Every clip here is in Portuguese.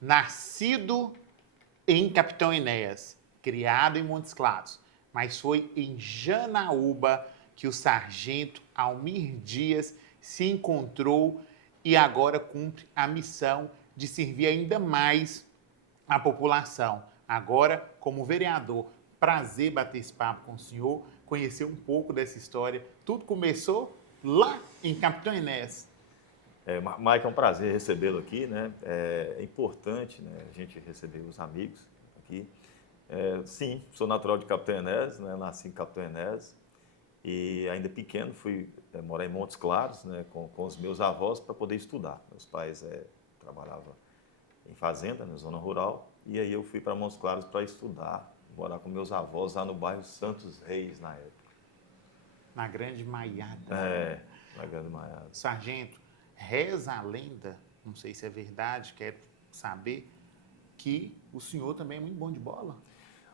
Nascido em Capitão Enéas, criado em Montes Claros, mas foi em Janaúba que o sargento Almir Dias se encontrou e agora cumpre a missão de servir ainda mais a população. Agora, como vereador, prazer bater esse papo com o senhor, conhecer um pouco dessa história. Tudo começou lá em Capitão Enéas. Mike, é um prazer recebê-lo aqui, né? É importante, né, a gente receber os amigos aqui. Sim, sou natural de Capitão Enéas, né? Nasci em Capitão Enéas e ainda pequeno fui morar em Montes Claros, né, com os meus avós para poder estudar. Meus pais trabalhavam em fazenda, na zona rural, e aí eu fui para Montes Claros para estudar, morar com meus avós lá no bairro Santos Reis, na época. Na Grande Maiada. Na Grande Maiada. Sargento, reza a lenda, não sei se é verdade, quero saber, que o senhor também é muito bom de bola.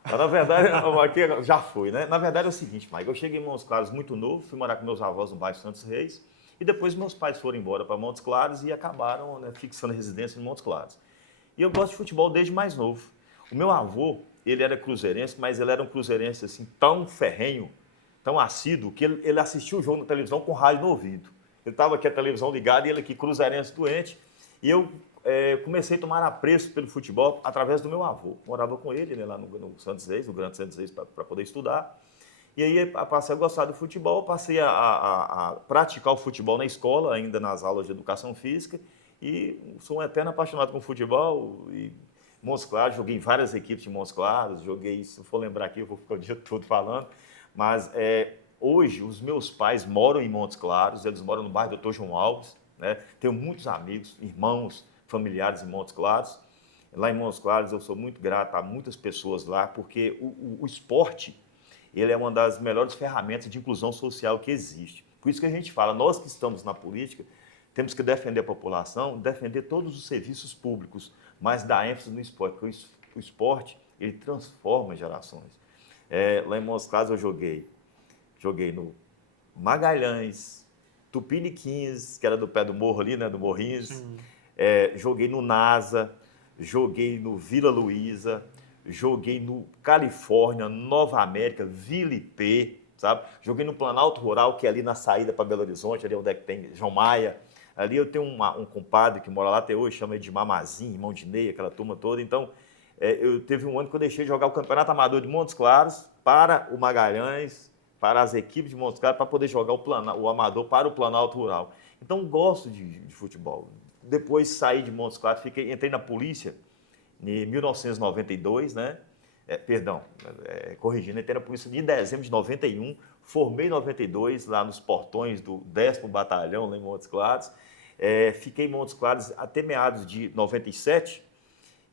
Mas, na verdade, aqui já fui, né? Na verdade é o seguinte, Mike, eu cheguei em Montes Claros muito novo, fui morar com meus avós no bairro Santos Reis, e depois meus pais foram embora para Montes Claros e acabaram, né, fixando residência em Montes Claros. E eu gosto de futebol desde mais novo. O meu avô, ele era cruzeirense, mas ele era um cruzeirense assim, tão ferrenho, tão assíduo, que ele assistia o jogo na televisão com rádio no ouvido. Ele estava aqui a televisão ligada e ele aqui cruzeirense doente. E eu comecei a tomar apreço pelo futebol através do meu avô. Morava com ele, né, lá no Santos Reis, no Grande Santos Reis, para poder estudar. E aí passei a gostar do futebol, passei a praticar o futebol na escola, ainda nas aulas de educação física. E sou um eterno apaixonado com futebol. E Montes Claros, joguei em várias equipes de Montes Claros, joguei, se eu for lembrar aqui, eu vou ficar o dia todo falando. Mas hoje os meus pais moram em Montes Claros, eles moram no bairro Dr. João Alves, né? Tenho muitos amigos, irmãos, familiares em Montes Claros. Lá em Montes Claros eu sou muito grato a muitas pessoas lá, porque o esporte, ele é uma das melhores ferramentas de inclusão social que existe. Por isso que a gente fala, nós que estamos na política, temos que defender a população, defender todos os serviços públicos, mas dar ênfase no esporte, porque o esporte, ele transforma gerações. Lá em Montes Claros eu joguei no Magalhães, Tupiniquins, que era do pé do morro ali, né, do Morrinhos. Joguei no NASA, joguei no Vila Luísa, joguei no Califórnia, Nova América, Vila IP, sabe? Joguei no Planalto Rural, que é ali na saída para Belo Horizonte, ali onde é que tem João Maia. Ali eu tenho um compadre que mora lá até hoje, chama de Mamazinho, irmão de Ney, aquela turma toda. Então, eu teve um ano que eu deixei de jogar o Campeonato Amador de Montes Claros para o Magalhães, para as equipes de Montes Claros, para poder jogar o Amador para o Planalto Rural. Então, gosto de futebol. Depois saí de Montes Claros, entrei na polícia em 1992, né? Corrigindo, entrei na polícia de dezembro de 91, formei em 92 lá nos portões do 10º Batalhão, lá em Montes Claros. Fiquei em Montes Claros até meados de 97,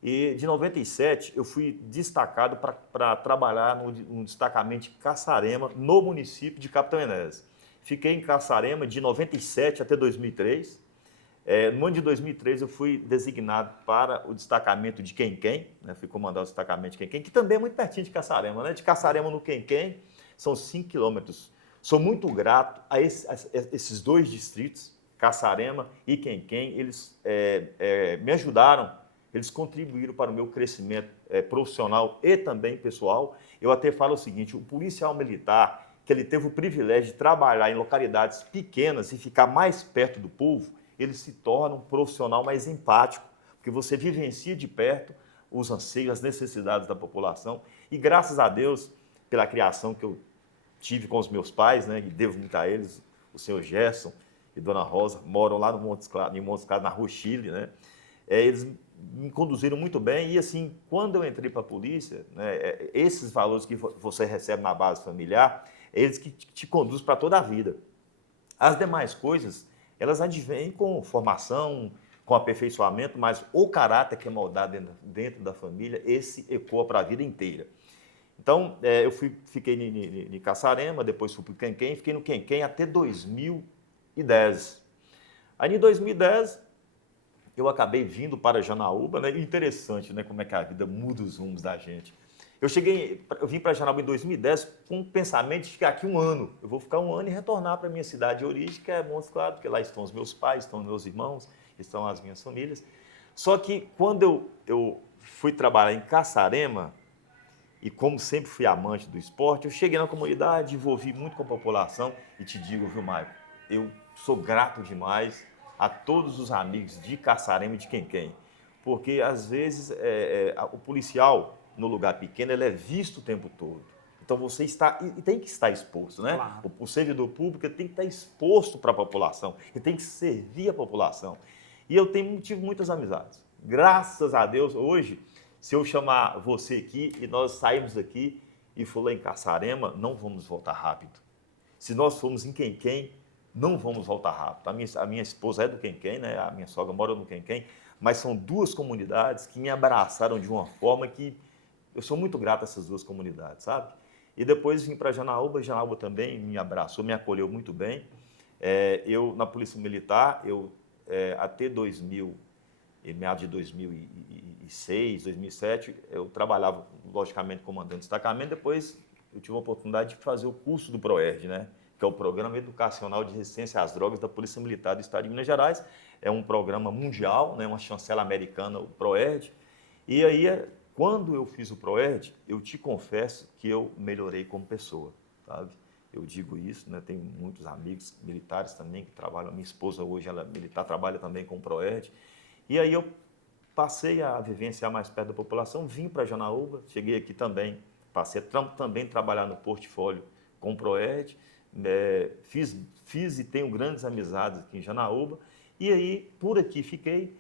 e de 97 eu fui destacado para trabalhar no destacamento de Caçarema, no município de Capitão Enéas. Fiquei em Caçarema de 97 até 2003. No ano de 2003 eu fui designado para o destacamento de Quem-Quem, né? Fui comandar o destacamento de Quem-Quem, que também é muito pertinho de Caçarema, né? De Caçarema no Quem-Quem são 5 quilômetros. Sou muito grato a esses dois distritos, Caçarema e Quem-Quem. Eles me ajudaram, eles contribuíram para o meu crescimento profissional e também pessoal. Eu até falo o seguinte, o policial militar, que ele teve o privilégio de trabalhar em localidades pequenas e ficar mais perto do povo, ele se torna um profissional mais empático, porque você vivencia de perto os anseios, as necessidades da população. E graças a Deus, pela criação que eu tive com os meus pais, né, e devo muito a eles, o senhor Gerson e dona Rosa, moram lá no Montes Claros, na Rua Chile, né? Eles me conduziram muito bem e, assim, quando eu entrei para a polícia, né, esses valores que você recebe na base familiar, eles que te conduzem para toda a vida. As demais coisas, elas advêm com formação, com aperfeiçoamento, mas o caráter que é moldado dentro da família, esse ecoa para a vida inteira. Então, eu fiquei em Caçarema, depois fui para o Quem-Quem, fiquei no Quem-Quem até 2010. Aí, em 2010, eu acabei vindo para Janaúba, né? Interessante, né, como é que a vida muda os rumos da gente. Eu vim para Janaúba em 2010 com o pensamento de ficar aqui um ano. Eu vou ficar um ano e retornar para a minha cidade de origem, que é Montes Claros, porque lá estão os meus pais, estão os meus irmãos, estão as minhas famílias. Só que quando eu fui trabalhar em Caçarema, e como sempre fui amante do esporte, eu cheguei na comunidade, envolvi muito com a população e te digo, viu, Maicon, eu sou grato demais a todos os amigos de Caçarema e de Quem-Quem, porque às vezes o policial no lugar pequeno ele é visto o tempo todo. Então você está e tem que estar exposto, né? Claro. O servidor público tem que estar exposto para a população, ele tem que servir a população. E eu tive muitas amizades. Graças a Deus, hoje, se eu chamar você aqui e nós sairmos daqui e for lá em Caçarema, não vamos voltar rápido. Se nós formos em Quem-Quem, não vamos voltar rápido. A minha esposa é do Quem-Quem, né? A minha sogra mora no Quem-Quem, mas são duas comunidades que me abraçaram de uma forma que eu sou muito grato a essas duas comunidades, sabe? E depois vim para Janaúba também me abraçou, me acolheu muito bem. Eu, na Polícia Militar, até 2000, em meados de 2006, 2007, eu trabalhava, logicamente, comandando destacamento. Depois eu tive a oportunidade de fazer o curso do PROERD, né? Que é o Programa Educacional de Resistência às Drogas da Polícia Militar do Estado de Minas Gerais. É um programa mundial, né? Uma chancela americana, o PROERD. E aí, quando eu fiz o PROERD, eu te confesso que eu melhorei como pessoa, sabe? Eu digo isso, né? Tenho muitos amigos militares também que trabalham. Minha esposa hoje, ela é militar, trabalha também com o PROERD. E aí eu passei a vivenciar mais perto da população, vim para Janaúba, cheguei aqui também, passei a também trabalhar no portfólio com o PROERD, fiz e tenho grandes amizades aqui em Janaúba, e aí por aqui fiquei,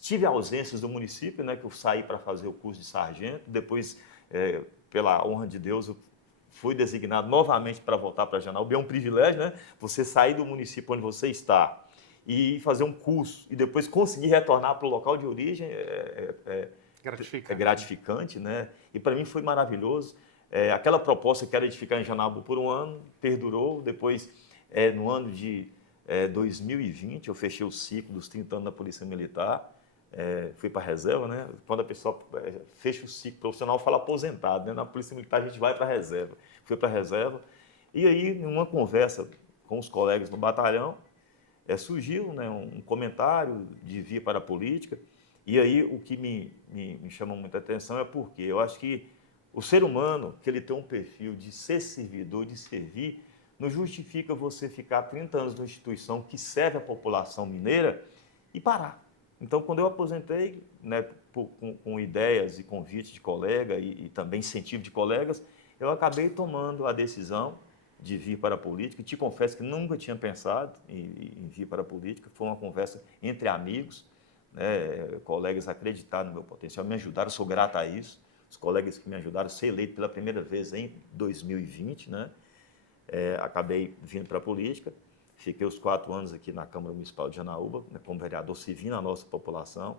tive ausências do município, né, que eu saí para fazer o curso de sargento, depois, pela honra de Deus, eu fui designado novamente para voltar para Janaúba, é um privilégio, né, você sair do município onde você está, e fazer um curso e depois conseguir retornar para o local de origem é gratificante, né? E para mim foi maravilhoso. Aquela proposta que era de ficar em Janaúba por um ano, perdurou. Depois, no ano de 2020, eu fechei o ciclo dos 30 anos da Polícia Militar, fui para a reserva, né? Quando a pessoa fecha o ciclo profissional, fala aposentado, né? Na Polícia Militar a gente vai para a reserva. Fui para a reserva e aí, em uma conversa com os colegas no batalhão, surgiu, né, um comentário de vir para a política, e aí o que me chama muita atenção é porque eu acho que o ser humano, que ele tem um perfil de ser servidor, de servir, não justifica você ficar 30 anos numa instituição que serve a população mineira e parar. Então, quando eu aposentei, né, com ideias e convites de colega e também incentivo de colegas, eu acabei tomando a decisão de vir para a política. Te confesso que nunca tinha pensado em vir para a política. Foi uma conversa entre amigos, né? Colegas acreditaram no meu potencial, me ajudaram, sou grato a isso. Os colegas que me ajudaram a ser eleito pela primeira vez em 2020, né? Acabei vindo para a política. Fiquei os 4 anos aqui na Câmara Municipal de Janaúba, né, como vereador servindo a nossa população.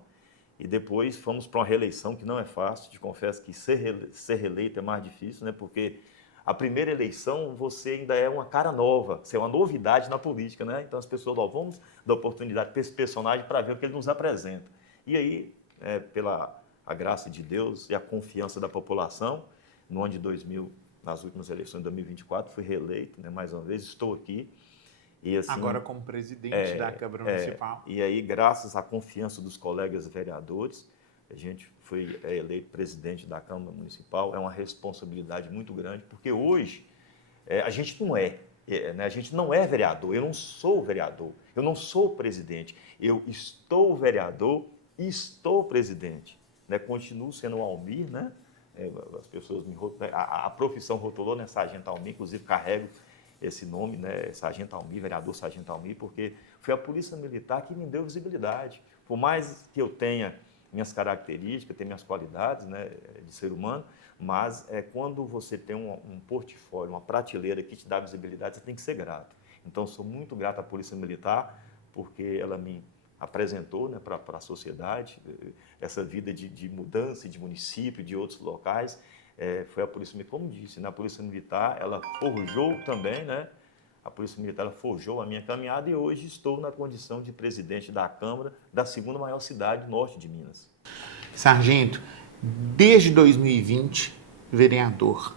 E depois fomos para uma reeleição que não é fácil. Te confesso que ser reeleito é mais difícil, né? Porque a primeira eleição, você ainda é uma cara nova, você é uma novidade na política, né? Então as pessoas, vamos dar oportunidade para esse personagem para ver o que ele nos apresenta. E aí, pela a graça de Deus e a confiança da população, no ano de 2000, nas últimas eleições de 2024, fui reeleito, né? Mais uma vez, estou aqui. E, assim, agora como presidente da Câmara Municipal. E aí, graças à confiança dos colegas vereadores, a gente foi eleito presidente da Câmara Municipal. É uma responsabilidade muito grande, porque hoje a gente não né, a gente não é vereador. Eu não sou vereador, eu não sou presidente. Eu estou vereador e estou presidente. Né? Continuo sendo o Almir, né? As pessoas a profissão rotulou, né? Sargento Almir, inclusive carrego esse nome, né? Sargento Almir, vereador Sargento Almir, porque foi a Polícia Militar que me deu visibilidade. Por mais que eu tenha minhas características, tenho minhas qualidades, né, de ser humano, mas quando você tem um portfólio, uma prateleira que te dá visibilidade, você tem que ser grato. Então, sou muito grato à Polícia Militar, porque ela me apresentou, né, para a sociedade essa vida de mudança de município, de outros locais. Foi a Polícia Militar, como disse, né, a Polícia Militar, ela forjou também, né, a Polícia Militar ela forjou a minha caminhada e hoje estou na condição de presidente da Câmara da segunda maior cidade do norte de Minas. Sargento, desde 2020, vereador,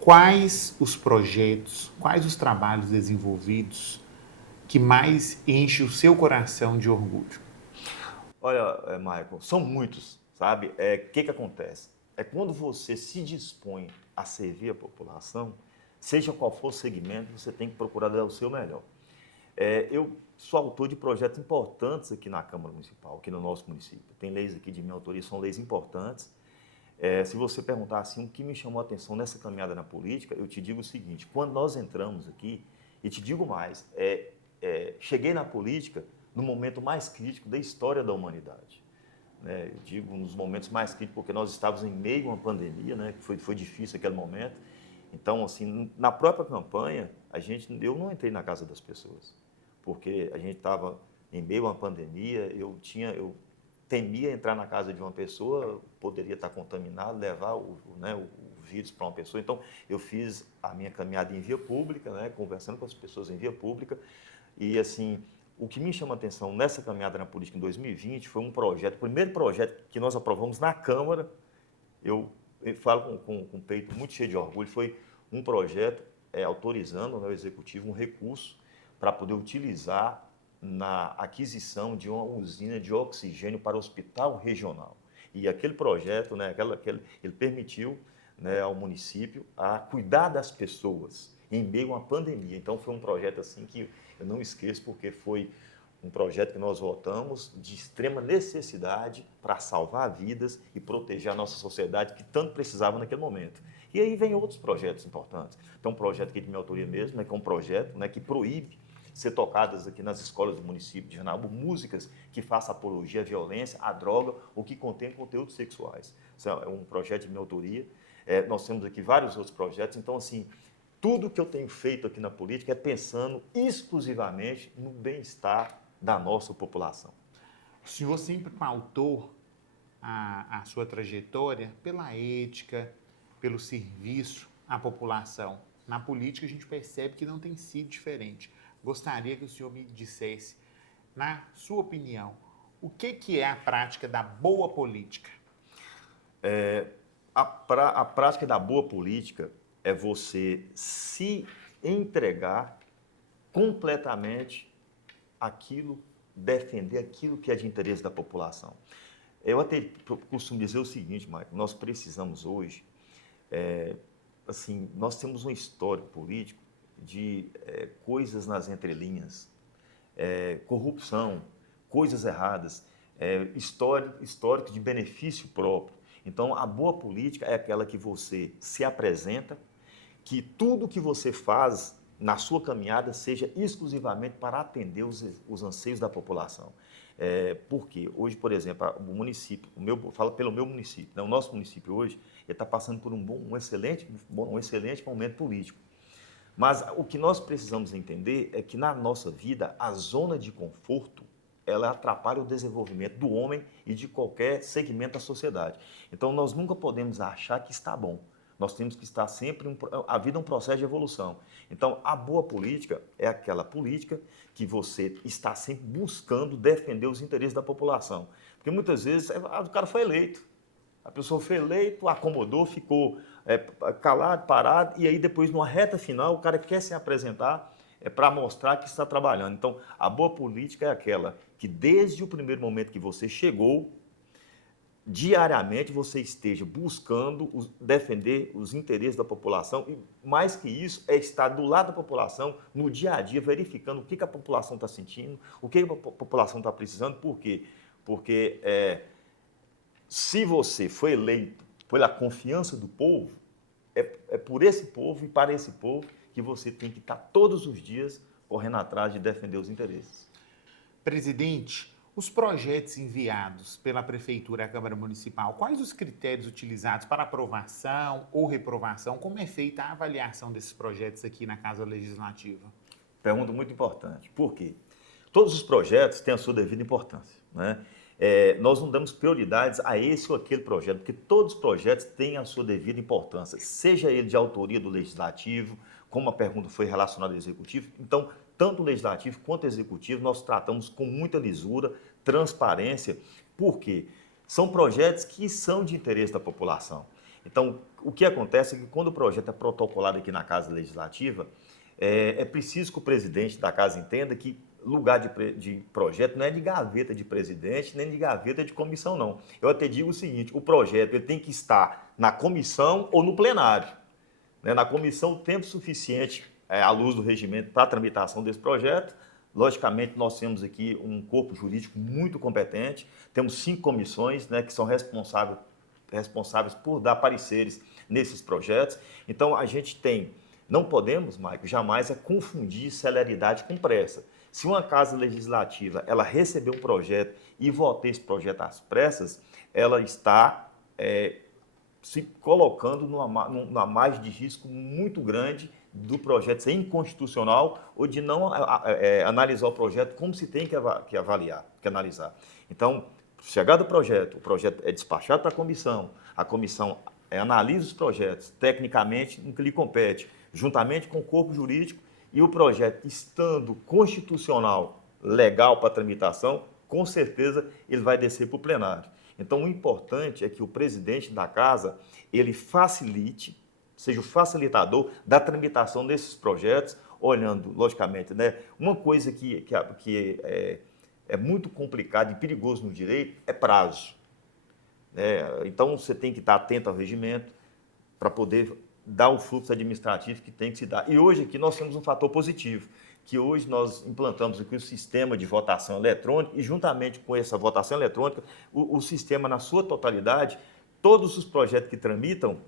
quais os projetos, quais os trabalhos desenvolvidos que mais enchem o seu coração de orgulho? Olha, Michael, são muitos, sabe? Que acontece? É quando você se dispõe a servir a população, seja qual for o segmento, você tem que procurar dar o seu melhor. Eu sou autor de projetos importantes aqui na Câmara Municipal, aqui no nosso município. Tem leis aqui de minha autoria, são leis importantes. Se você perguntar assim, o que me chamou a atenção nessa caminhada na política, eu te digo o seguinte, quando nós entramos aqui, e te digo mais, cheguei na política no momento mais crítico da história da humanidade. Né? Eu digo nos momentos mais críticos, porque nós estávamos em meio a uma pandemia, né? Que foi difícil aquele momento. Então, assim, na própria campanha, eu não entrei na casa das pessoas, porque a gente estava em meio a uma pandemia, eu temia entrar na casa de uma pessoa, poderia estar contaminado, levar o vírus para uma pessoa. Então, eu fiz a minha caminhada em via pública, né? Conversando com as pessoas em via pública, e assim, o que me chama a atenção nessa caminhada na política em 2020 foi o primeiro projeto que nós aprovamos na Câmara. Eu falo com o peito muito cheio de orgulho, foi um projeto autorizando ao Executivo um recurso para poder utilizar na aquisição de uma usina de oxigênio para o hospital regional. E aquele projeto, né, ele permitiu, né, ao município a cuidar das pessoas em meio a uma pandemia. Então, foi um projeto assim que eu não esqueço, porque foi um projeto que nós votamos de extrema necessidade para salvar vidas e proteger a nossa sociedade, que tanto precisava naquele momento. E aí vem outros projetos importantes. Tem um projeto aqui de minha autoria mesmo, né, que é um projeto, né, que proíbe ser tocadas aqui nas escolas do município de Janaúba músicas que façam apologia à violência, à droga ou que contêm conteúdos sexuais. Isso é um projeto de minha autoria. Nós temos aqui vários outros projetos. Então, assim, tudo que eu tenho feito aqui na política é pensando exclusivamente no bem-estar da nossa população. O senhor sempre pautou a sua trajetória pela ética, pelo serviço à população. Na política, a gente percebe que não tem sido diferente. Gostaria que o senhor me dissesse, na sua opinião, o que é a prática da boa política? A prática da boa política é você se entregar completamente defender aquilo que é de interesse da população. Eu até costumo dizer o seguinte, Maicon, nós precisamos hoje, nós temos um histórico político de coisas nas entrelinhas, corrupção, coisas erradas, histórico de benefício próprio. Então, a boa política é aquela que você se apresenta, que tudo que você faz na sua caminhada seja exclusivamente para atender os anseios da população. Porque hoje, por exemplo, o município, falo pelo meu município, né? O nosso município hoje está passando por um excelente momento político. Mas o que nós precisamos entender é que na nossa vida, a zona de conforto, ela atrapalha o desenvolvimento do homem e de qualquer segmento da sociedade. Então, nós nunca podemos achar que está bom. Nós temos que estar sempre... A vida é um processo de evolução. Então, a boa política é aquela política que você está sempre buscando defender os interesses da população. Porque muitas vezes o cara foi eleito. A pessoa foi eleito, acomodou, ficou calado, parado, e aí depois, numa reta final, o cara quer se apresentar para mostrar que está trabalhando. Então, a boa política é aquela que, desde o primeiro momento que você chegou, diariamente você esteja buscando defender os interesses da população e, mais que isso, é estar do lado da população no dia a dia, verificando o que a população está sentindo, o que a população está precisando. Por quê? Porque se você foi eleito pela confiança do povo, é por esse povo e para esse povo que você tem que estar todos os dias correndo atrás de defender os interesses. Presidente, os projetos enviados pela Prefeitura à Câmara Municipal, quais os critérios utilizados para aprovação ou reprovação? Como é feita a avaliação desses projetos aqui na Casa Legislativa? Pergunta muito importante. Por quê? Todos os projetos têm a sua devida importância, né? Nós não damos prioridades a esse ou aquele projeto, porque todos os projetos têm a sua devida importância, seja ele de autoria do Legislativo, como a pergunta foi relacionada ao Executivo. Então, tanto o Legislativo quanto o Executivo, nós tratamos com muita lisura, transparência, porque são projetos que são de interesse da população. Então, o que acontece é que quando o projeto é protocolado aqui na Casa Legislativa, é preciso que o presidente da Casa entenda que lugar de projeto não é de gaveta de presidente, nem de gaveta de comissão, não. Eu até digo o seguinte, o projeto ele tem que estar na comissão ou no plenário. Né? Na comissão, o tempo suficiente, à luz do regimento, para a tramitação desse projeto. Logicamente, nós temos aqui um corpo jurídico muito competente, temos 5 comissões, né, que são responsáveis por dar pareceres nesses projetos. Então, a gente não podemos, Maico, jamais confundir celeridade com pressa. Se uma casa legislativa ela receber um projeto e votar esse projeto às pressas, ela está se colocando numa margem de risco muito grande do projeto ser inconstitucional ou de não analisar o projeto como se tem que avaliar, que analisar. Então, chegado o projeto é despachado para a comissão analisa os projetos tecnicamente no que lhe compete, juntamente com o corpo jurídico, e o projeto estando constitucional, legal para tramitação, com certeza ele vai descer para o plenário. Então, o importante é que o presidente da casa, ele facilite, seja o facilitador da tramitação desses projetos, olhando, logicamente, né, uma coisa que é muito complicado e perigoso no direito é prazo. Então, você tem que estar atento ao regimento para poder dar o fluxo administrativo que tem que se dar. E hoje aqui nós temos um fator positivo, que hoje nós implantamos aqui o sistema de votação eletrônica e juntamente com essa votação eletrônica, o sistema na sua totalidade, todos os projetos que tramitam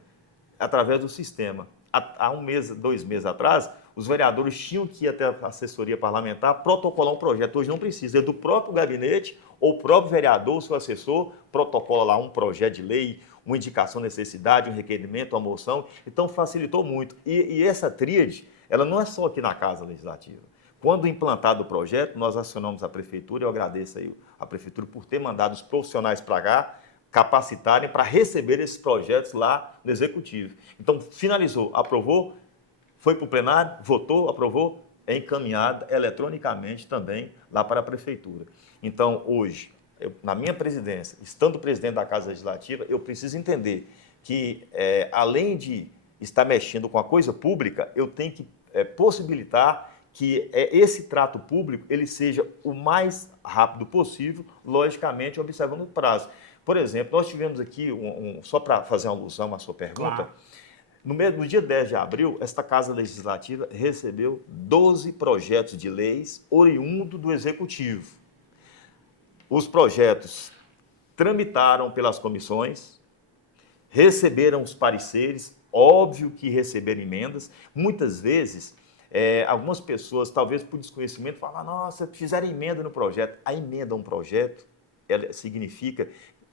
através do sistema. Há 2 meses atrás, os vereadores tinham que ir até a assessoria parlamentar protocolar um projeto. Hoje não precisa, é do próprio gabinete ou o próprio vereador, o seu assessor, protocola lá um projeto de lei, uma indicação de necessidade, um requerimento, uma moção. Então, facilitou muito. E essa tríade, ela não é só aqui na Casa Legislativa. Quando implantado o projeto, nós acionamos a Prefeitura, eu agradeço aí a Prefeitura por ter mandado os profissionais para cá, capacitarem para receber esses projetos lá no Executivo. Então, finalizou, aprovou, foi para o plenário, votou, aprovou, é encaminhada eletronicamente também lá para a Prefeitura. Então, hoje, na minha presidência, estando presidente da Casa Legislativa, eu preciso entender que, além de estar mexendo com a coisa pública, eu tenho que possibilitar que esse trato público ele seja o mais rápido possível, logicamente, observando o prazo. Por exemplo, nós tivemos aqui, só para fazer uma alusão à sua pergunta, claro. No dia 10 de abril, esta Casa Legislativa recebeu 12 projetos de leis oriundos do Executivo. Os projetos tramitaram pelas comissões, receberam os pareceres, óbvio que receberam emendas. Muitas vezes, algumas pessoas, talvez por desconhecimento, falam, nossa, fizeram emenda no projeto. A emenda a um projeto, ela significa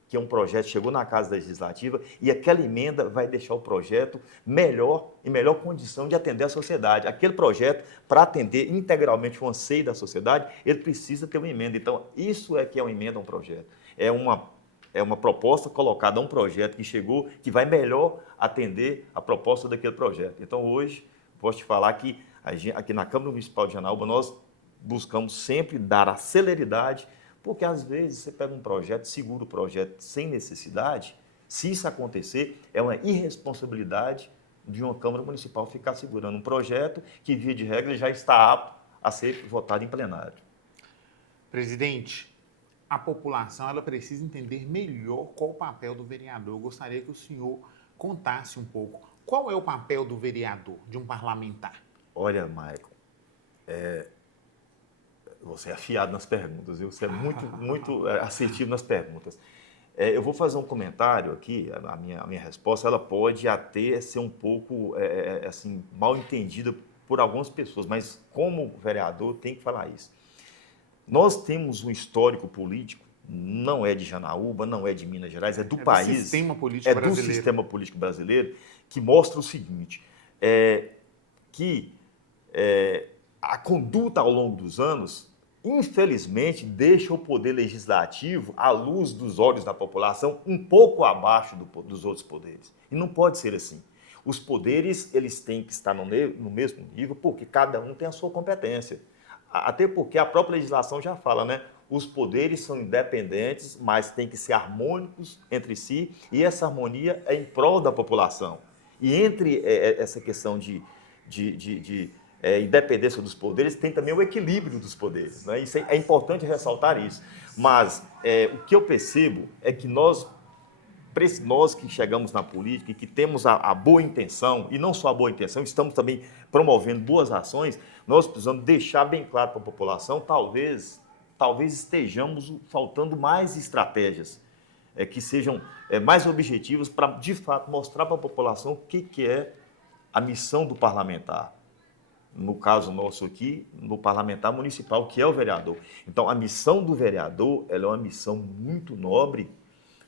que um projeto chegou na Casa Legislativa e aquela emenda vai deixar o projeto em melhor condição de atender a sociedade. Aquele projeto, para atender integralmente o anseio da sociedade, ele precisa ter uma emenda. Então, isso é que é uma emenda a um projeto. É uma proposta colocada a um projeto que chegou, que vai melhor atender a proposta daquele projeto. Então, hoje, posso te falar que aqui na Câmara Municipal de Janaúba, nós buscamos sempre dar a celeridade, porque às vezes você pega um projeto, segura o projeto sem necessidade. Se isso acontecer, é uma irresponsabilidade de uma Câmara Municipal ficar segurando um projeto que, via de regra, já está apto a ser votado em plenário. Presidente, a população ela precisa entender melhor qual o papel do vereador. Eu gostaria que o senhor contasse um pouco. Qual é o papel do vereador, de um parlamentar? Olha, Maicon, você é afiado nas perguntas, viu? Você é muito assertivo nas perguntas. Eu vou fazer um comentário aqui, a minha resposta ela pode até ser um pouco assim, mal entendida por algumas pessoas, mas como vereador tem que falar isso. Nós temos um histórico político, não é de Janaúba, não é de Minas Gerais, é do país. Do sistema político brasileiro. Do sistema político brasileiro, que mostra o seguinte, que a conduta ao longo dos anos, infelizmente, deixa o poder legislativo, à luz dos olhos da população, um pouco abaixo dos outros poderes. E não pode ser assim. Os poderes eles têm que estar no mesmo nível, porque cada um tem a sua competência. Até porque a própria legislação já fala, né? Os poderes são independentes, mas têm que ser harmônicos entre si, e essa harmonia é em prol da população. E entre essa questão de independência dos poderes, tem também o equilíbrio dos poderes, né? Isso é importante ressaltar isso. Mas o que eu percebo é que nós que chegamos na política e que temos a boa intenção, e não só a boa intenção, estamos também promovendo boas ações, nós precisamos deixar bem claro para a população, talvez estejamos faltando mais estratégias, que sejam mais objetivas para, de fato, mostrar para a população o que é a missão do parlamentar. No caso nosso aqui, no parlamentar municipal, que é o vereador. Então, a missão do vereador, ela é uma missão muito nobre,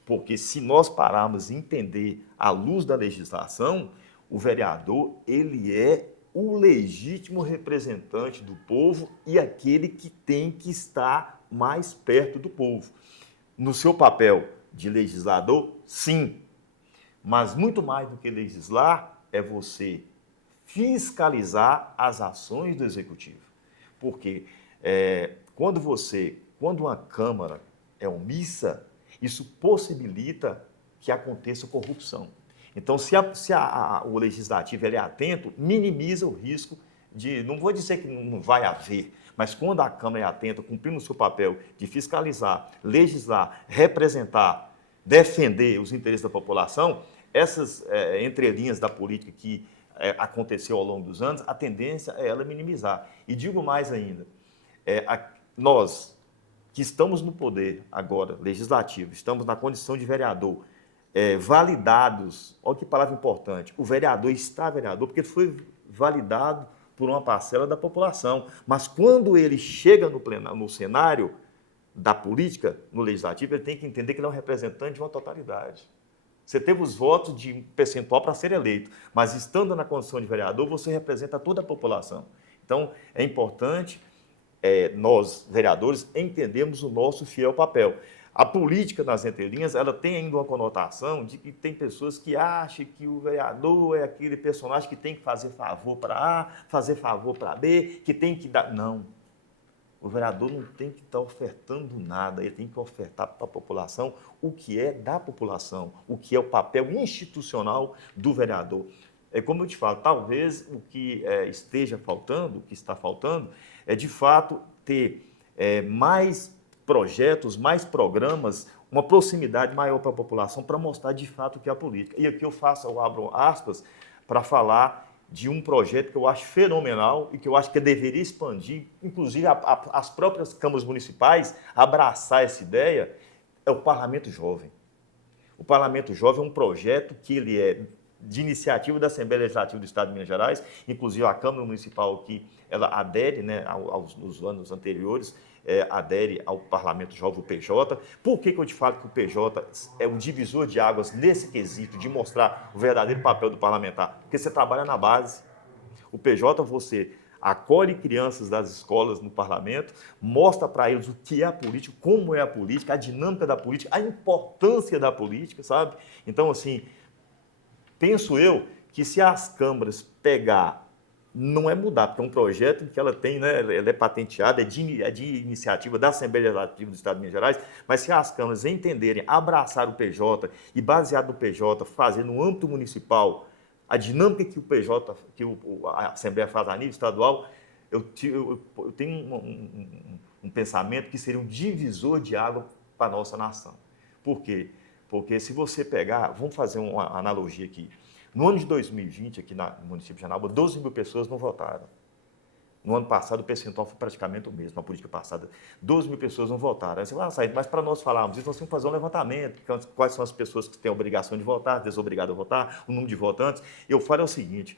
porque se nós pararmos e entender à luz da legislação, o vereador, ele é o legítimo representante do povo e aquele que tem que estar mais perto do povo. No seu papel de legislador, sim, mas muito mais do que legislar é você fiscalizar as ações do executivo. Porque quando uma Câmara é omissa, isso possibilita que aconteça corrupção. Então, se o legislativo ele é atento, minimiza o risco de, não vou dizer que não vai haver, mas quando a Câmara é atenta, cumprindo o seu papel de fiscalizar, legislar, representar, defender os interesses da população, essas entrelinhas da política que aconteceu ao longo dos anos, a tendência é ela minimizar. E digo mais ainda, nós que estamos no poder agora, legislativo, estamos na condição de vereador, validados, olha que palavra importante, o vereador está vereador porque foi validado por uma parcela da população, mas quando ele chega no cenário da política, no legislativo, ele tem que entender que ele é um representante de uma totalidade. Você teve os votos de um percentual para ser eleito, mas estando na condição de vereador, você representa toda a população. Então, é importante nós, vereadores, entendemos o nosso fiel papel. A política, nas entrelinhas, ela tem ainda uma conotação de que tem pessoas que acham que o vereador é aquele personagem que tem que fazer favor para A, fazer favor para B, que tem que dar... Não. O vereador não tem que estar ofertando nada, ele tem que ofertar para a população o que é da população, o que é o papel institucional do vereador. Como eu te falo, talvez o que esteja faltando, o que está faltando, é de fato ter mais projetos, mais programas, uma proximidade maior para a população para mostrar de fato o que é a política. E aqui eu abro aspas para falar de um projeto que eu acho fenomenal e que eu acho que deveria expandir, inclusive as próprias câmaras municipais abraçar essa ideia, é o Parlamento Jovem. O Parlamento Jovem é um projeto que ele é de iniciativa da Assembleia Legislativa do Estado de Minas Gerais, inclusive a Câmara Municipal que ela adere, né, nos anos anteriores, adere ao Parlamento Jovem, o PJ. Por que eu te falo que o PJ é o divisor de águas nesse quesito de mostrar o verdadeiro papel do parlamentar? Porque você trabalha na base. O PJ, você acolhe crianças das escolas no parlamento, mostra para eles o que é a política, como é a política, a dinâmica da política, a importância da política, sabe? Então, assim, penso eu que se as câmaras pegar, não é mudar, porque é um projeto que ela tem, né, ela é patenteada, é de iniciativa da Assembleia Legislativa do Estado de Minas Gerais, mas se as câmaras entenderem, abraçar o PJ e, baseado no PJ, fazer no âmbito municipal a dinâmica que o PJ, a Assembleia faz a nível estadual, eu tenho um pensamento que seria um divisor de água para a nossa nação. Por quê? Porque se você pegar, vamos fazer uma analogia aqui, no ano de 2020, aqui no município de Janaúba, 12 mil pessoas não votaram. No ano passado, o percentual foi praticamente o mesmo, na política passada. 12 mil pessoas não votaram. Aí você fala, mas para nós falarmos isso, nós temos que fazer um levantamento. Quais são as pessoas que têm a obrigação de votar, desobrigadas a votar, o número de votantes. Eu falo o seguinte,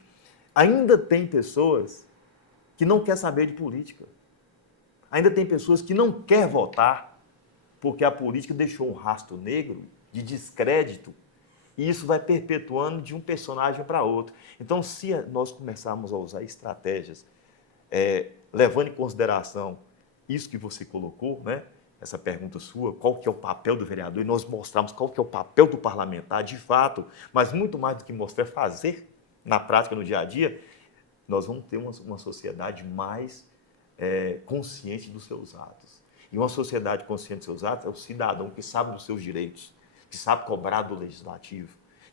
ainda tem pessoas que não querem saber de política. Ainda tem pessoas que não querem votar porque a política deixou um rastro negro de descrédito. E isso vai perpetuando de um personagem para outro. Então, se nós começarmos a usar estratégias, levando em consideração isso que você colocou, né? Essa pergunta sua, qual que é o papel do vereador, e nós mostramos qual que é o papel do parlamentar, de fato, mas muito mais do que mostrar, fazer na prática, no dia a dia, nós vamos ter uma sociedade mais consciente dos seus atos. E uma sociedade consciente dos seus atos é o cidadão que sabe dos seus direitos, que sabe cobrar do legislativo,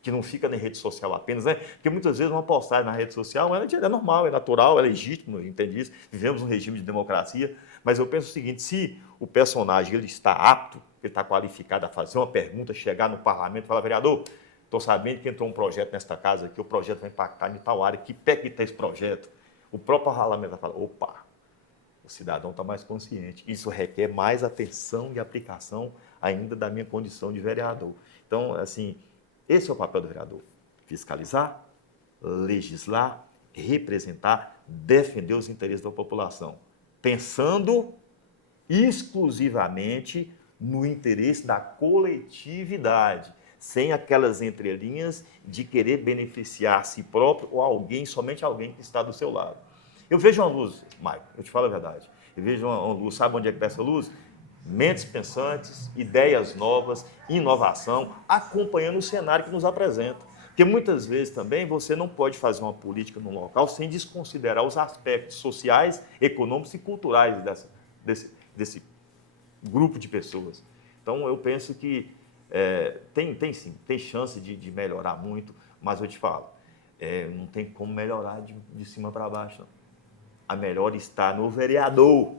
que não fica na rede social apenas, né? Porque muitas vezes uma postagem na rede social é normal, é natural, é legítimo, entende isso? Vivemos um regime de democracia, mas eu penso o seguinte, se o personagem ele está apto, ele está qualificado a fazer uma pergunta, chegar no parlamento e falar, vereador, estou sabendo que entrou um projeto nesta casa aqui, o projeto vai impactar em tal área, que pé que está esse projeto? O próprio parlamento vai falar, opa, o cidadão está mais consciente. Isso requer mais atenção e aplicação ainda da minha condição de vereador. Então, assim, esse é o papel do vereador. Fiscalizar, legislar, representar, defender os interesses da população, pensando exclusivamente no interesse da coletividade, sem aquelas entrelinhas de querer beneficiar a si próprio ou alguém, somente alguém que está do seu lado. Eu vejo uma luz, Maicon, eu te falo a verdade, eu vejo uma luz, sabe onde é que está essa luz? Mentes pensantes, ideias novas, inovação, acompanhando o cenário que nos apresenta. Porque muitas vezes também você não pode fazer uma política num local sem desconsiderar os aspectos sociais, econômicos e culturais desse grupo de pessoas. Então, eu penso que tem chance de melhorar muito, mas eu te falo, não tem como melhorar de cima para baixo, não. A melhor está no vereador.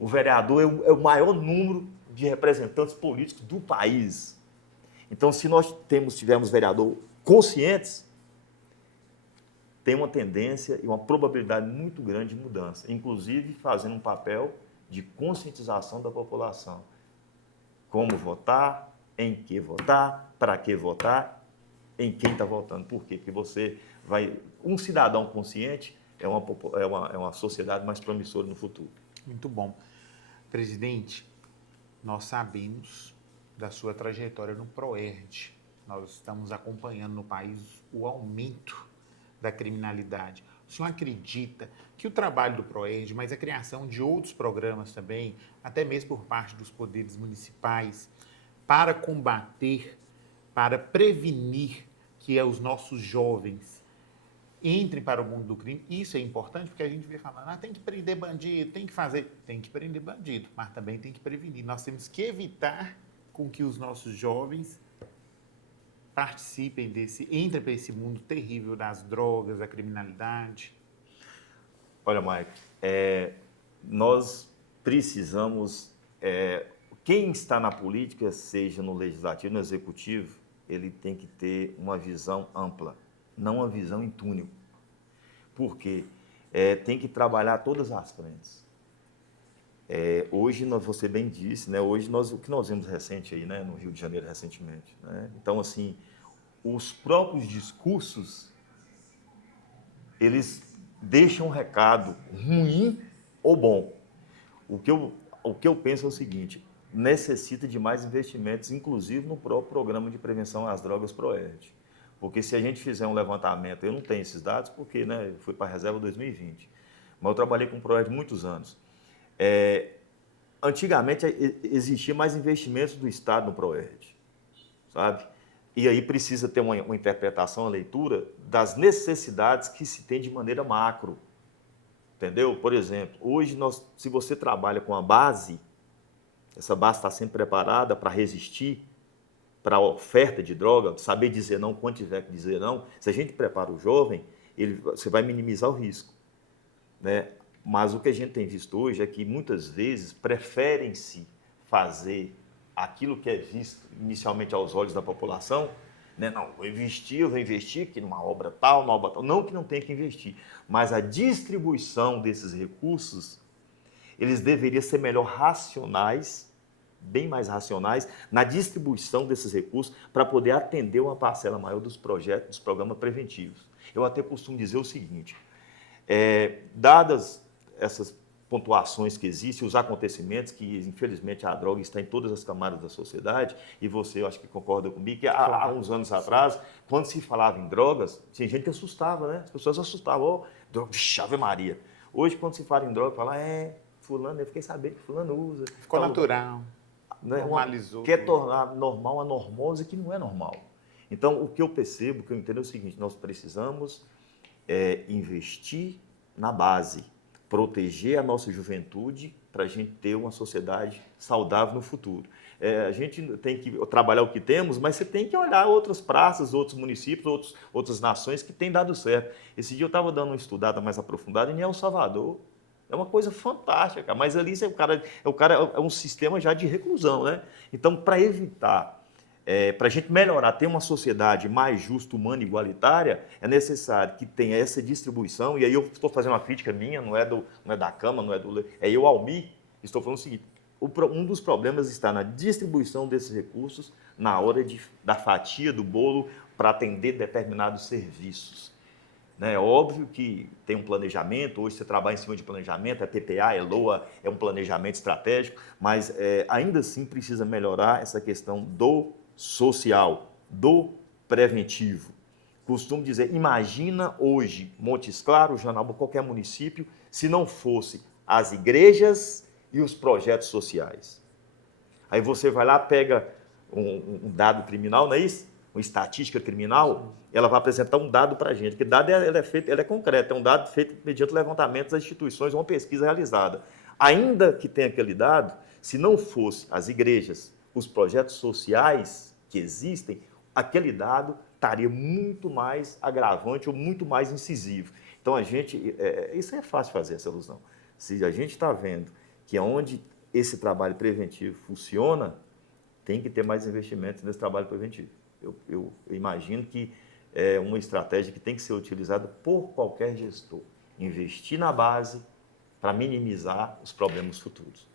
O vereador é o maior número de representantes políticos do país. Então, se nós tivermos vereador conscientes, tem uma tendência e uma probabilidade muito grande de mudança, inclusive fazendo um papel de conscientização da população. Como votar, em que votar, para que votar, em quem está votando. Por quê? Porque um cidadão consciente é uma sociedade mais promissora no futuro. Muito bom. Presidente, nós sabemos da sua trajetória no PROERD. Nós estamos acompanhando no país o aumento da criminalidade. O senhor acredita que o trabalho do PROERD, mas a criação de outros programas também, até mesmo por parte dos poderes municipais, para combater, para prevenir que os nossos jovens entrem para o mundo do crime, isso é importante porque a gente vê falando, tem que prender bandido, tem que prender bandido, mas também tem que prevenir. Nós temos que evitar com que os nossos jovens entrem para esse mundo terrível das drogas, da criminalidade. Olha, Mike, nós precisamos, quem está na política, seja no legislativo, no executivo, ele tem que ter uma visão ampla, não uma visão em túnel. Porque tem que trabalhar todas as frentes. Hoje, você bem disse, né, hoje o que nós vimos recente aí, né, no Rio de Janeiro recentemente. Né? Então, assim, os próprios discursos, eles deixam um recado ruim ou bom. O que eu penso é o seguinte, necessita de mais investimentos, inclusive no próprio Programa de Prevenção às Drogas PROERD. Porque se a gente fizer um levantamento, eu não tenho esses dados porque, né, eu fui para a reserva 2020, mas eu trabalhei com o PROERD muitos anos. Antigamente existia mais investimentos do Estado no PROERD, sabe? E aí precisa ter uma interpretação, uma leitura das necessidades que se tem de maneira macro, entendeu? Por exemplo, hoje, se você trabalha com a base, essa base está sempre preparada para resistir, para a oferta de droga, saber dizer não quando tiver que dizer não. Se a gente prepara o jovem, você vai minimizar o risco, né? Mas o que a gente tem visto hoje é que muitas vezes preferem-se fazer aquilo que é visto inicialmente aos olhos da população, né? Não, eu vou investir aqui numa obra tal, não que não tenha que investir, mas a distribuição desses recursos, eles deveriam ser melhor racionais, bem mais racionais, na distribuição desses recursos para poder atender uma parcela maior dos projetos, dos programas preventivos. Eu até costumo dizer o seguinte, dadas essas pontuações que existem, os acontecimentos, que infelizmente a droga está em todas as camadas da sociedade, e você, eu acho que concorda comigo, que há uns anos atrás, quando se falava em drogas, tinha gente que assustava, né? As pessoas assustavam, droga, Ave Maria. Hoje, quando se fala em droga, fala, fulano, eu fiquei sabendo que fulano usa. Ficou natural. Né? Normalizou. Quer tornar normal a normose que não é normal. Então, o que eu percebo, o que eu entendo é o seguinte, nós precisamos investir na base, proteger a nossa juventude para a gente ter uma sociedade saudável no futuro. A gente tem que trabalhar o que temos, mas você tem que olhar outras praças, outros municípios, outras nações que têm dado certo. Esse dia eu estava dando uma estudada mais aprofundada em El Salvador. É uma coisa fantástica, cara. Mas ali é um sistema já de reclusão, né? Então, para evitar, para a gente melhorar, ter uma sociedade mais justa, humana e igualitária, é necessário que tenha essa distribuição. E aí eu estou fazendo uma crítica minha, não é da Câmara, não é do... É eu, Almir, estou falando o seguinte: um dos problemas está na distribuição desses recursos na hora da fatia do bolo para atender determinados serviços. É óbvio que tem um planejamento, hoje você trabalha em cima de planejamento, é TPA, é LOA, é um planejamento estratégico, mas ainda assim precisa melhorar essa questão do social, do preventivo. Costumo dizer, imagina hoje Montes Claros, Janaúba, qualquer município, se não fosse as igrejas e os projetos sociais. Aí você vai lá, pega um dado criminal, não é isso? Uma estatística criminal, ela vai apresentar um dado para a gente, porque dado ele é concreto, é um dado feito mediante levantamento das instituições, uma pesquisa realizada. Ainda que tenha aquele dado, se não fosse as igrejas, os projetos sociais que existem, aquele dado estaria muito mais agravante ou muito mais incisivo. Então, isso é fácil fazer, essa ilusão. Se a gente está vendo que onde esse trabalho preventivo funciona, tem que ter mais investimentos nesse trabalho preventivo. Eu imagino que é uma estratégia que tem que ser utilizada por qualquer gestor. Investir na base para minimizar os problemas futuros.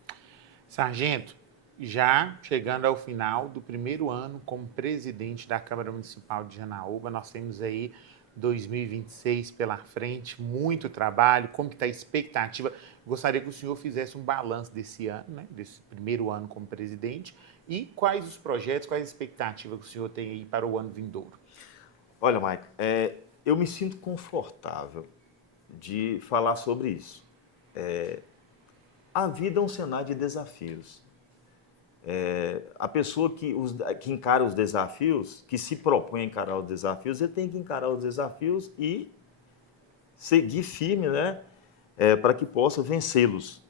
Sargento, já chegando ao final do primeiro ano como presidente da Câmara Municipal de Janaúba, nós temos aí 2026 pela frente, muito trabalho, como que está a expectativa? Gostaria que o senhor fizesse um balanço desse ano, né, desse primeiro ano como presidente, e quais os projetos, quais as expectativas que o senhor tem aí para o ano vindouro? Olha, Mike, eu me sinto confortável de falar sobre isso. A vida é um cenário de desafios. A pessoa que encara os desafios, que se propõe a encarar os desafios, ele tem que encarar os desafios e seguir firme, né, para que possa vencê-los.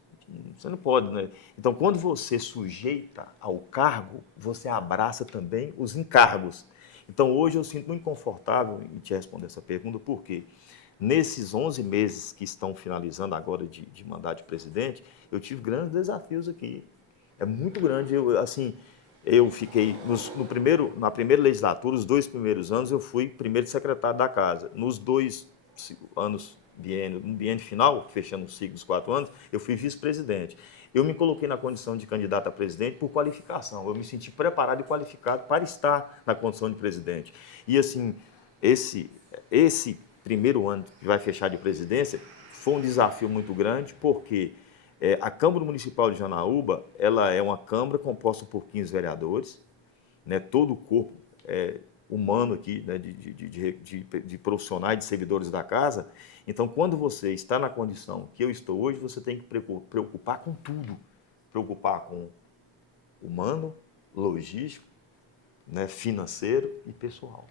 Você não pode, né? Então, quando você sujeita ao cargo, você abraça também os encargos. Então, hoje eu sinto muito confortável em te responder essa pergunta, porque nesses 11 meses que estão finalizando agora de mandato de presidente, eu tive grandes desafios aqui. É muito grande. Eu fiquei, na primeira legislatura, os 2 primeiros anos, eu fui primeiro secretário da casa. Nos 2 anos, no biênio final, fechando o ciclo dos 4 anos, eu fui vice-presidente. Eu me coloquei na condição de candidato a presidente por qualificação. Eu me senti preparado e qualificado para estar na condição de presidente. E, assim, esse primeiro ano que vai fechar de presidência foi um desafio muito grande, porque a Câmara Municipal de Janaúba, ela é uma Câmara composta por 15 vereadores, né, todo o corpo humano aqui, né, de profissionais, de servidores da casa. Então, quando você está na condição que eu estou hoje, você tem que preocupar com tudo. Preocupar com humano, logístico, né, financeiro e pessoal.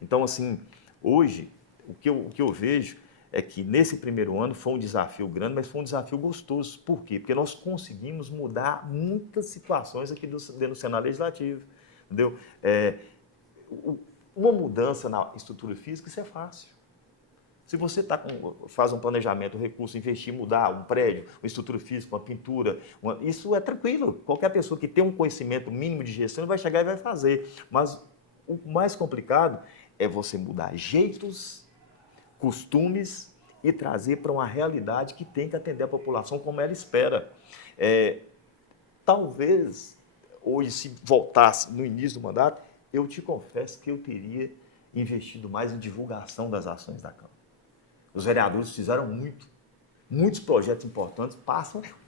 Então, assim, hoje, o que eu vejo é que nesse primeiro ano foi um desafio grande, mas foi um desafio gostoso. Por quê? Porque nós conseguimos mudar muitas situações aqui dentro do Senado Legislativo. Entendeu? Uma mudança na estrutura física, isso é fácil. Se você faz um planejamento, um recurso, investir, mudar um prédio, uma estrutura física, uma pintura, isso é tranquilo. Qualquer pessoa que tem um conhecimento mínimo de gestão vai chegar e vai fazer. Mas o mais complicado é você mudar jeitos, costumes e trazer para uma realidade que tem que atender a população como ela espera. Talvez, hoje, se voltasse no início do mandato, eu te confesso que eu teria investido mais em divulgação das ações da Câmara. Os vereadores fizeram muitos projetos importantes,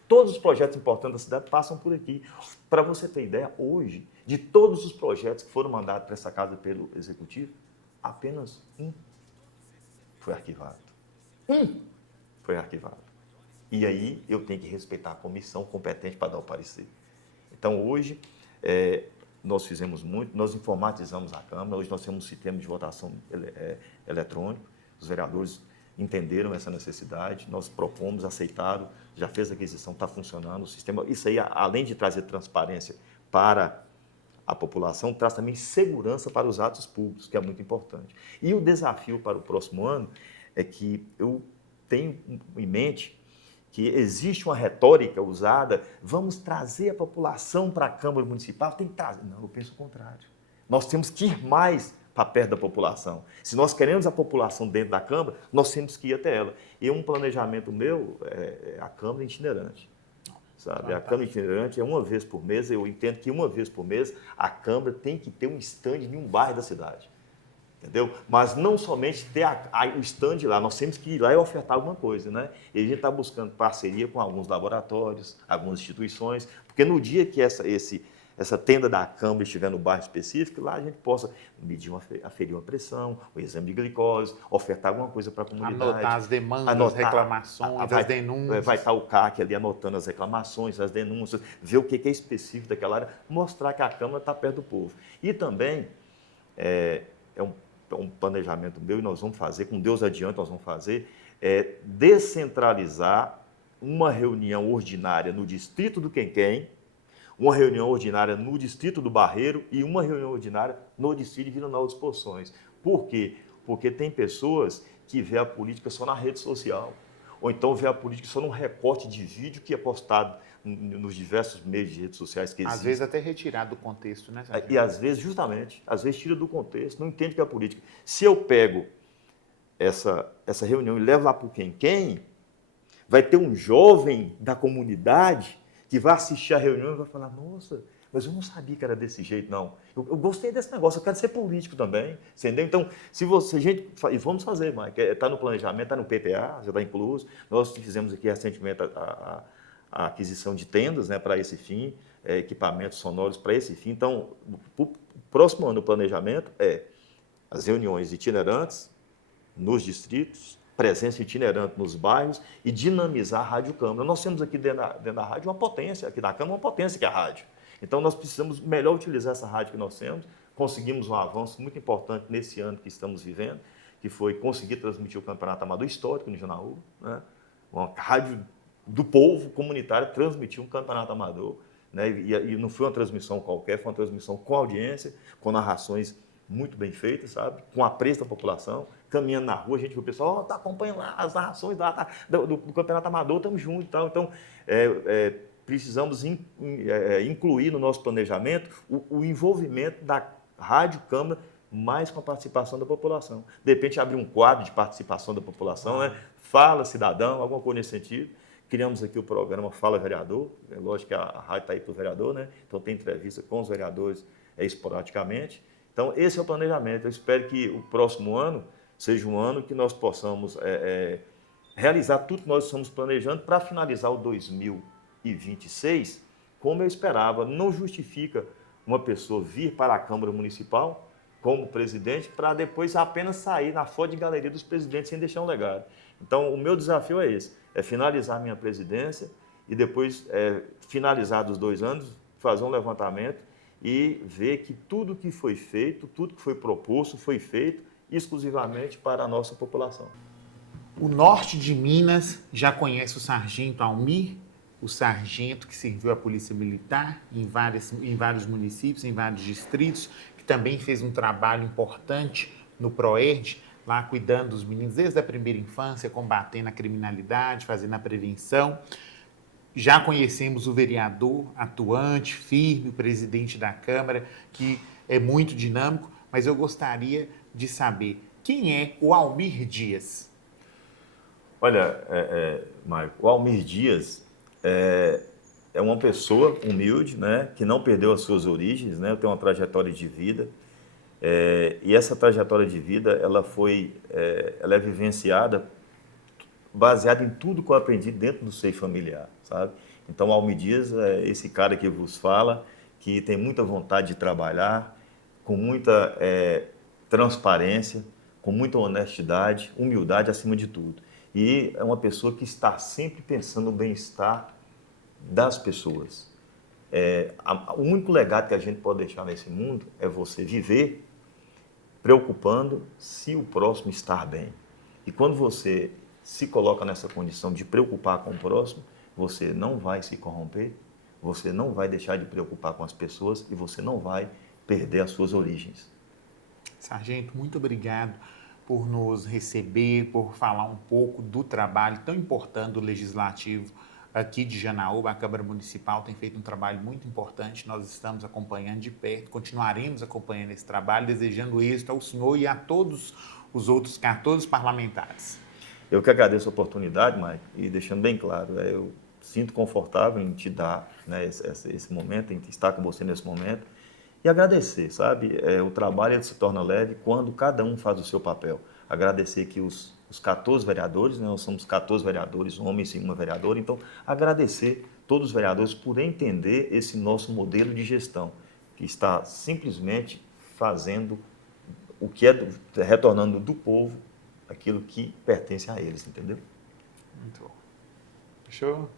todos os projetos importantes da cidade passam por aqui. Para você ter ideia, hoje, de todos os projetos que foram mandados para essa casa pelo Executivo, apenas um foi arquivado. Um foi arquivado. E aí eu tenho que respeitar a comissão competente para dar o parecer. Então, hoje, nós fizemos muito, nós informatizamos a Câmara, hoje nós temos um sistema de votação eletrônico, os vereadores entenderam essa necessidade, nós propomos, aceitaram, já fez a aquisição, está funcionando o sistema. Isso aí, além de trazer transparência para a população, traz também segurança para os atos públicos, que é muito importante. E o desafio para o próximo ano é que eu tenho em mente que existe uma retórica usada, vamos trazer a população para a Câmara Municipal, tem que trazer. Não, eu penso o contrário. Nós temos que ir mais para perto da população. Se nós queremos a população dentro da Câmara, nós temos que ir até ela. E um planejamento meu é a Câmara itinerante. Sabe? A Câmara itinerante é uma vez por mês, eu entendo que uma vez por mês a Câmara tem que ter um stand em um bairro da cidade. Entendeu? Mas não somente ter o stand lá, nós temos que ir lá e ofertar alguma coisa, né? E a gente está buscando parceria com alguns laboratórios, algumas instituições, porque no dia que essa tenda da Câmara estiver no bairro específico, lá a gente possa medir aferir uma pressão, o exame de glicose, ofertar alguma coisa para a comunidade. Anotar as demandas, as reclamações, as denúncias. Vai estar o CAC ali anotando as reclamações, as denúncias, ver o que é específico daquela área, mostrar que a Câmara está perto do povo. E também é um planejamento meu, e nós vamos fazer, com Deus adiante nós vamos fazer, descentralizar uma reunião ordinária no Distrito do Quem-Quem, uma reunião ordinária no Distrito do Barreiro e uma reunião ordinária no Distrito de Vila Nova de Poções. Por quê? Porque tem pessoas que vê a política só na rede social, ou então vê a política só num recorte de vídeo que é postado nos diversos meios de redes sociais que existem. Às vezes até retirado do contexto, né, Sérgio? E às vezes, justamente, tira do contexto, não entende que é a política. Se eu pego essa reunião e levo lá para o quem, vai ter um jovem da comunidade que vai assistir a reunião e vai falar, nossa, mas eu não sabia que era desse jeito, não. Eu gostei desse negócio, eu quero ser político também, entendeu? Então, e vamos fazer, Mike, está no planejamento, está no PPA, já está incluso. Nós fizemos aqui recentemente a aquisição de tendas, né, para esse fim, equipamentos sonoros para esse fim. Então, o próximo ano o planejamento é as reuniões itinerantes nos distritos, presença itinerante nos bairros e dinamizar a Rádio Câmara. Nós temos aqui dentro da rádio uma potência, aqui na Câmara uma potência que é a rádio. Então, nós precisamos melhor utilizar essa rádio que nós temos. Conseguimos um avanço muito importante nesse ano que estamos vivendo, que foi conseguir transmitir o Campeonato Amador Histórico no Janaúba, né? Uma rádio do povo comunitário transmitir um campeonato amador, né? E não foi uma transmissão qualquer, foi uma transmissão com audiência, com narrações muito bem feitas, sabe? Com apreço da população, caminhando na rua, a gente viu o pessoal, está acompanhando lá as narrações do campeonato amador, estamos juntos e tal. Então, precisamos incluir no nosso planejamento o envolvimento da Rádio Câmara mais com a participação da população. De repente, abrir um quadro de participação da população, né? Fala Cidadão, alguma coisa nesse sentido. Criamos aqui o programa Fala Vereador, é lógico que a rádio está aí para o vereador, né? Então tem entrevista com os vereadores esporadicamente. Então esse é o planejamento. Eu espero que o próximo ano seja um ano que nós possamos realizar tudo que nós estamos planejando para finalizar o 2026 como eu esperava. Não justifica uma pessoa vir para a Câmara Municipal como presidente para depois apenas sair na foto de galeria dos presidentes sem deixar um legado. Então, o meu desafio é esse, é finalizar a minha presidência e depois, finalizados os 2 anos, fazer um levantamento e ver que tudo que foi feito, tudo que foi proposto, foi feito exclusivamente para a nossa população. O norte de Minas já conhece o sargento Almir, o sargento que serviu a Polícia Militar em vários municípios, em vários distritos, que também fez um trabalho importante no PROERD, lá cuidando dos meninos desde a primeira infância, combatendo a criminalidade, fazendo a prevenção. Já conhecemos o vereador atuante, firme, o presidente da Câmara, que é muito dinâmico, mas eu gostaria de saber quem é o Almir Dias. Olha, Marco, o Almir Dias é uma pessoa humilde, né, que não perdeu as suas origens, né, tem uma trajetória de vida. E essa trajetória de vida, ela é vivenciada baseada em tudo que eu aprendi dentro do seio familiar, sabe? Então, Almir Dias é esse cara que vos fala, que tem muita vontade de trabalhar, com muita transparência, com muita honestidade, humildade acima de tudo. E é uma pessoa que está sempre pensando no bem-estar das pessoas. O único legado que a gente pode deixar nesse mundo é você viver preocupando se o próximo está bem. E quando você se coloca nessa condição de preocupar com o próximo, você não vai se corromper, você não vai deixar de preocupar com as pessoas e você não vai perder as suas origens. Sargento, muito obrigado por nos receber, por falar um pouco do trabalho tão importante do Legislativo aqui de Janaúba. A Câmara Municipal tem feito um trabalho muito importante, nós estamos acompanhando de perto, continuaremos acompanhando esse trabalho, desejando êxito ao senhor e a todos os outros 14 parlamentares. Eu que agradeço a oportunidade, Mike, e deixando bem claro, eu sinto confortável em te dar, né, esse momento, em estar com você nesse momento, e agradecer, sabe? O trabalho ele se torna leve quando cada um faz o seu papel. Agradecer que os 14 vereadores, né, nós somos 14 vereadores, homens e uma vereadora, então agradecer todos os vereadores por entender esse nosso modelo de gestão, que está simplesmente fazendo o que retornando do povo aquilo que pertence a eles, entendeu? Muito bom. Fechou?